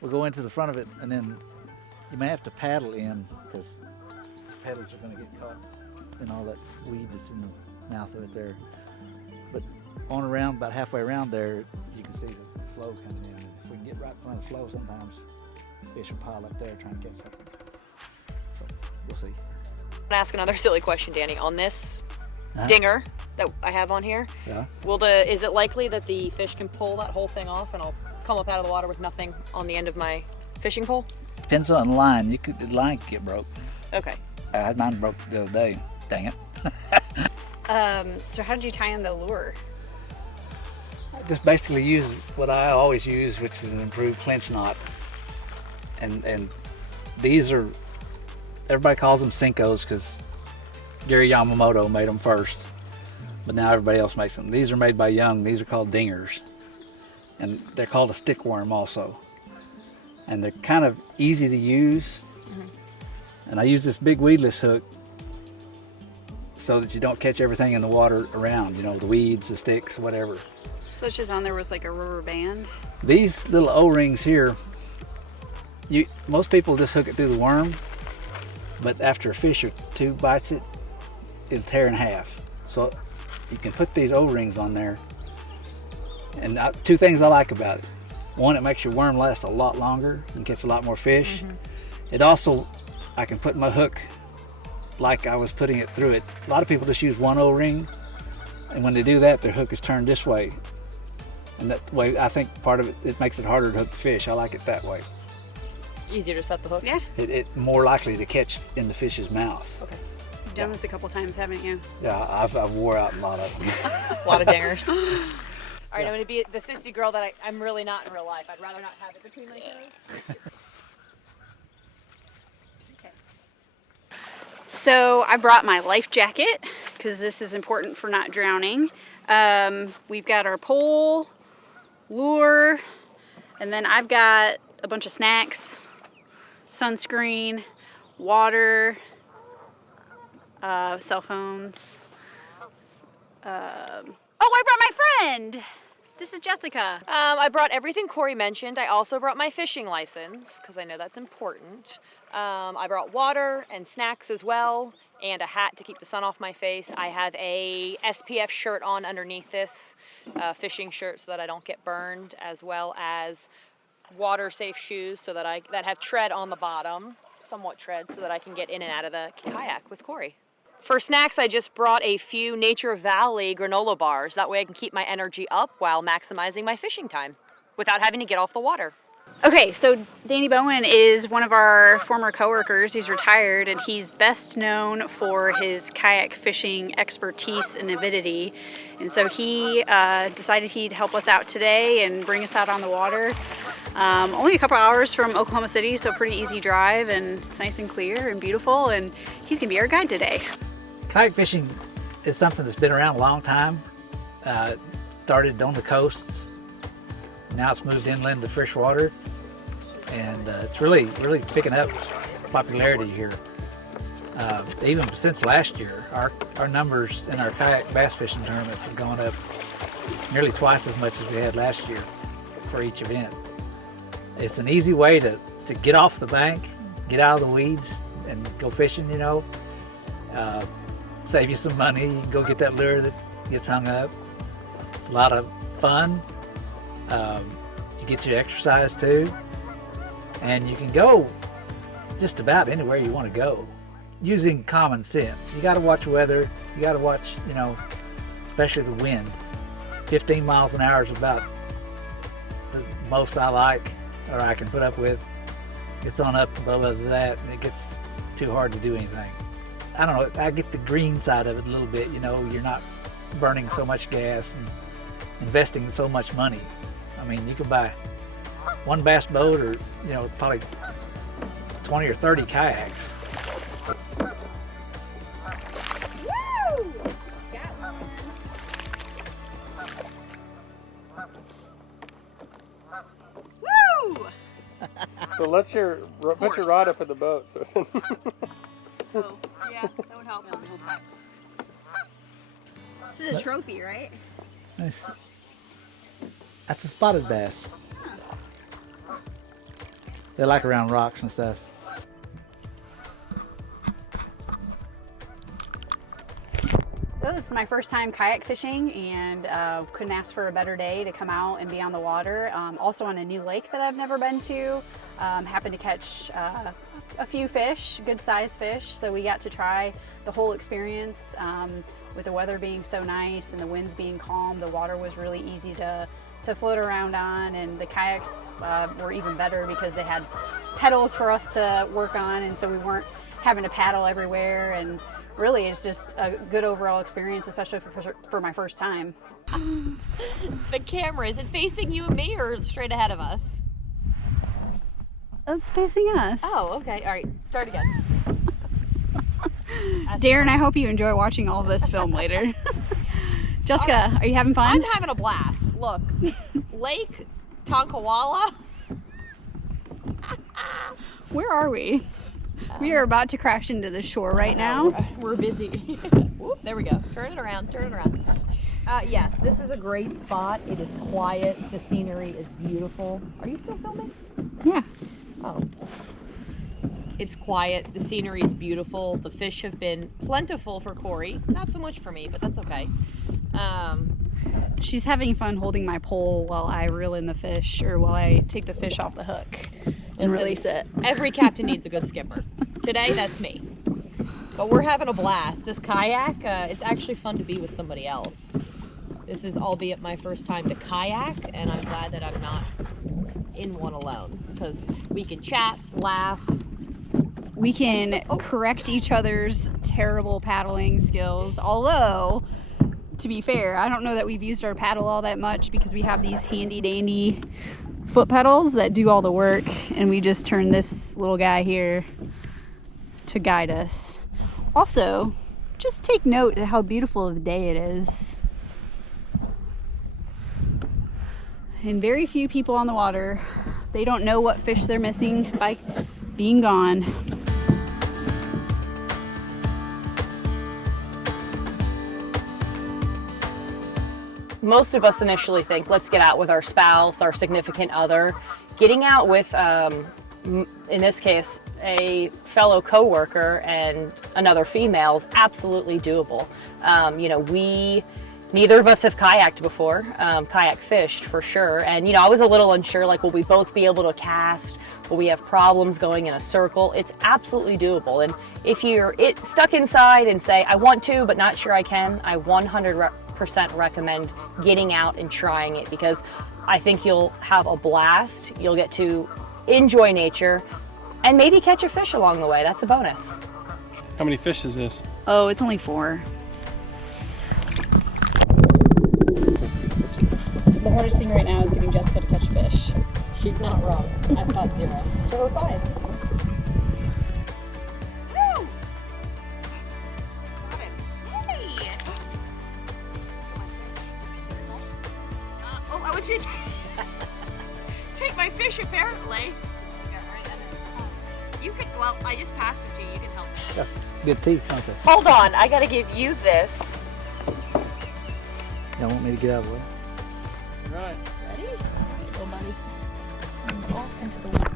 we'll go into the front of it, and then you may have to paddle in because paddles are going to get caught in all that weed that's in the mouth of it there. But on around, about halfway around there, you can see the flow coming in. And if we can get right in front of the flow, sometimes fish will pile up there trying to catch something. So we'll see. I'm gonna ask another silly question, Danny. On this dinger that I have on here, is it likely that the fish can pull that whole thing off and I'll come up out of the water with nothing on the end of my fishing pole? Depends on the line. The line could get broke. Okay. I had mine broke the other day. Dang it. So how did you tie in the lure? I just basically use what I always use, which is an improved clinch knot. And these are, everybody calls them Senkos because Gary Yamamoto made them first, but now everybody else makes them. These are made by Young. These are called dingers, and they're called a stick worm also. And they're kind of easy to use. And I use this big weedless hook so that you don't catch everything in the water around, you know, the weeds, the sticks, whatever. So it's just on there with like a rubber band? These little O-rings here, most people just hook it through the worm, but after a fish or two bites it, it'll tear in half. So you can put these O-rings on there. And two things I like about it. One, it makes your worm last a lot longer and catch a lot more fish. It also, I can put my hook like I was putting it through it. A lot of people just use one O-ring, and when they do that, their hook is turned this way. And that way, I think part of it makes it harder to hook the fish. I like it that way. Easier to set the hook? Yeah. It's more likely to catch in the fish's mouth. Okay. You've done this a couple times, haven't you? Yeah, I've wore out a lot of them. A lot of dingers. All right, I'm going to be the sissy girl that I'm really not in real life. I'd rather not have it between my toes. Okay. So I brought my life jacket because this is important for not drowning. We've got our pole, lure, and then I've got a bunch of snacks, sunscreen, water, cell phones. Oh, I brought my friend. This is Jessica. I brought everything Corey mentioned. I also brought my fishing license because I know that's important. I brought water and snacks as well, and a hat to keep the sun off my face. I have a SPF shirt on underneath this fishing shirt so that I don't get burned, as well as water safe shoes so that have tread on the bottom, somewhat tread, so that I can get in and out of the kayak with Corey. For snacks, I just brought a few Nature Valley granola bars. That way I can keep my energy up while maximizing my fishing time without having to get off the water. Okay, so Danny Bowen is one of our former coworkers. He's retired, and he's best known for his kayak fishing expertise and avidity. And so he decided he'd help us out today and bring us out on the water. Only a couple hours from Oklahoma City, so pretty easy drive, and it's nice and clear and beautiful, and he's gonna be our guide today. Kayak fishing is something that's been around a long time. Started on the coasts. Now it's moved inland to freshwater, and it's really picking up popularity here. Even since last year, our numbers in our kayak bass fishing tournaments have gone up nearly twice as much as we had last year for each event. It's an easy way to get off the bank, get out of the weeds, and go fishing, you know. Save you some money. You can go get that lure that gets hung up. It's a lot of fun. You get your exercise too, and you can go just about anywhere you want to go using common sense. You got to watch weather. You got to watch, you know, especially the wind. 15 miles an hour is about the most I like, or I can put up with. It's on up above that, and it gets too hard to do anything. I don't know, I get the green side of it a little bit, you know, you're not burning so much gas and investing so much money. I mean, you can buy one bass boat or, you know, probably 20 or 30 kayaks. Woo! Got one. Woo! So put your rod up in the boat. So. Oh, yeah, that would help. This is a trophy, right? Nice. That's a spotted bass. They like around rocks and stuff. So this is my first time kayak fishing, and couldn't ask for a better day to come out and be on the water. Also on a new lake that I've never been to. Happened to catch a few fish, good sized fish, so we got to try the whole experience. With the weather being so nice and the winds being calm, the water was really easy to float around on, and the kayaks were even better because they had pedals for us to work on, and so we weren't having to paddle everywhere. And really, it's just a good overall experience, especially for my first time. The camera, is it facing you and me or straight ahead of us? It's facing us. Oh, okay. All right. Start again. Darren, I hope you enjoy watching all this film later. Jessica, are you having fun? I'm having a blast. Look, Lake Tonkawala. Where are we? We are about to crash into the shore right now. We're busy. Whoop, there we go. Turn it around. Turn it around. Yes, this is a great spot. It is quiet. The scenery is beautiful. Are you still filming? Yeah. Oh. It's quiet. The scenery is beautiful. The fish have been plentiful for Corey. Not so much for me, but that's okay. She's having fun holding my pole while I reel in the fish, or while I take the fish off the hook and release it. Every captain needs a good skipper. Today, that's me. But we're having a blast. This kayak, it's actually fun to be with somebody else. This is albeit my first time to kayak, and I'm glad that I'm not in one alone, because we can chat, laugh. We can correct each other's terrible paddling skills, although, to be fair, I don't know that we've used our paddle all that much because we have these handy dandy foot pedals that do all the work, and we just turn this little guy here to guide us. Also, just take note of how beautiful of a day it is. And very few people on the water. They don't know what fish they're missing by being gone. Most of us initially think, let's get out with our spouse, our significant other. Getting out with, in this case, a fellow coworker and another female is absolutely doable. Neither of us have kayaked before, kayak fished for sure. And, I was a little unsure, like, will we both be able to cast? Will we have problems going in a circle? It's absolutely doable. And if you're stuck inside and say, I want to, but not sure I can, I 100% recommend getting out and trying it, because I think you'll have a blast. You'll get to enjoy nature and maybe catch a fish along the way. That's a bonus. How many fish is this? Oh, it's only 4. The hardest thing right now is getting Jessica to catch fish. She's not wrong. I've caught 0. So we're 5. Woo! Got him. Yay! I want you to take my fish, apparently. You can, well, I just passed it to you. You can help me. Yeah, good teeth, don't they? Hold on. I got to give you this. Y'all want me to get out of the way? Right. Ready? Little buddy. Off into the water.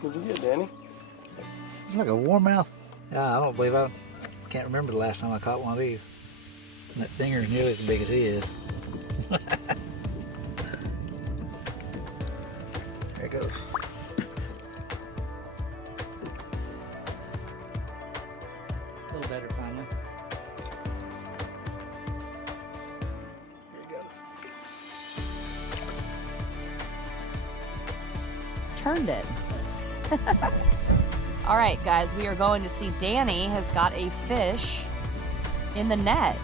What'd you get, Danny? It's like a warmouth. Yeah, I don't believe I can't remember the last time I caught one of these. And that dinger is nearly as big as he is. There it goes. A little better finally. Here it goes. Turned it. All right, guys, we are going to see Danny has got a fish in the net.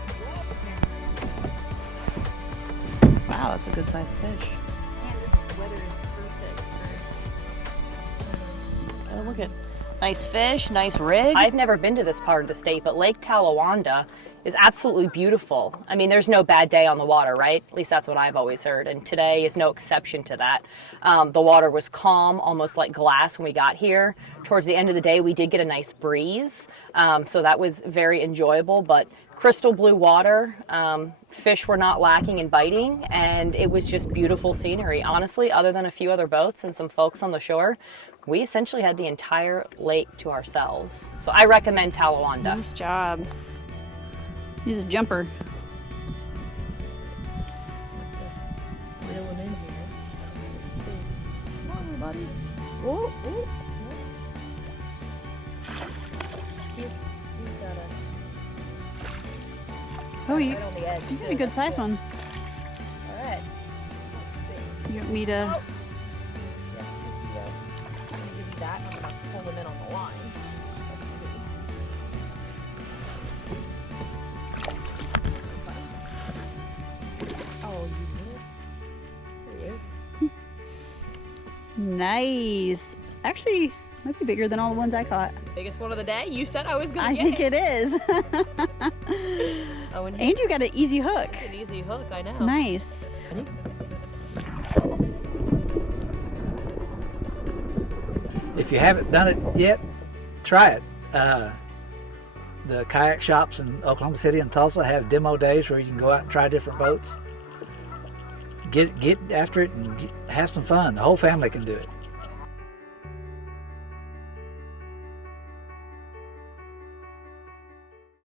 Wow, that's a good sized fish. Man, this weather is perfect for... Oh, look at nice fish, nice rig. I've never been to this part of the state, but Lake Talawanda is absolutely beautiful. I mean, there's no bad day on the water, right? At least that's what I've always heard, and today is no exception to that. The water was calm, almost like glass when we got here. Towards the end of the day, we did get a nice breeze, so that was very enjoyable, but crystal blue water. Fish were not lacking in biting, and it was just beautiful scenery. Honestly, other than a few other boats and some folks on the shore, we essentially had the entire lake to ourselves. So I recommend Talawanda. Nice job. He's a jumper. Reel him in here. Come on, buddy. Oh, oh. He's got a Oh, you right on the edge. got a good size one. All right. Let's see. You want me to? Yeah, I'm gonna give you that. I'm gonna pull him in on the line. Let's see. Oh, you did? There he is. Nice. Actually, might be bigger than all the ones I caught. Biggest one of the day? You said I was gonna I get think it is. Oh, and And you got an easy hook. an easy hook, I know. Nice. If you haven't done it yet, try it. The kayak shops in Oklahoma City and Tulsa have demo days where you can go out and try different boats. Get after it and have some fun. The whole family can do it.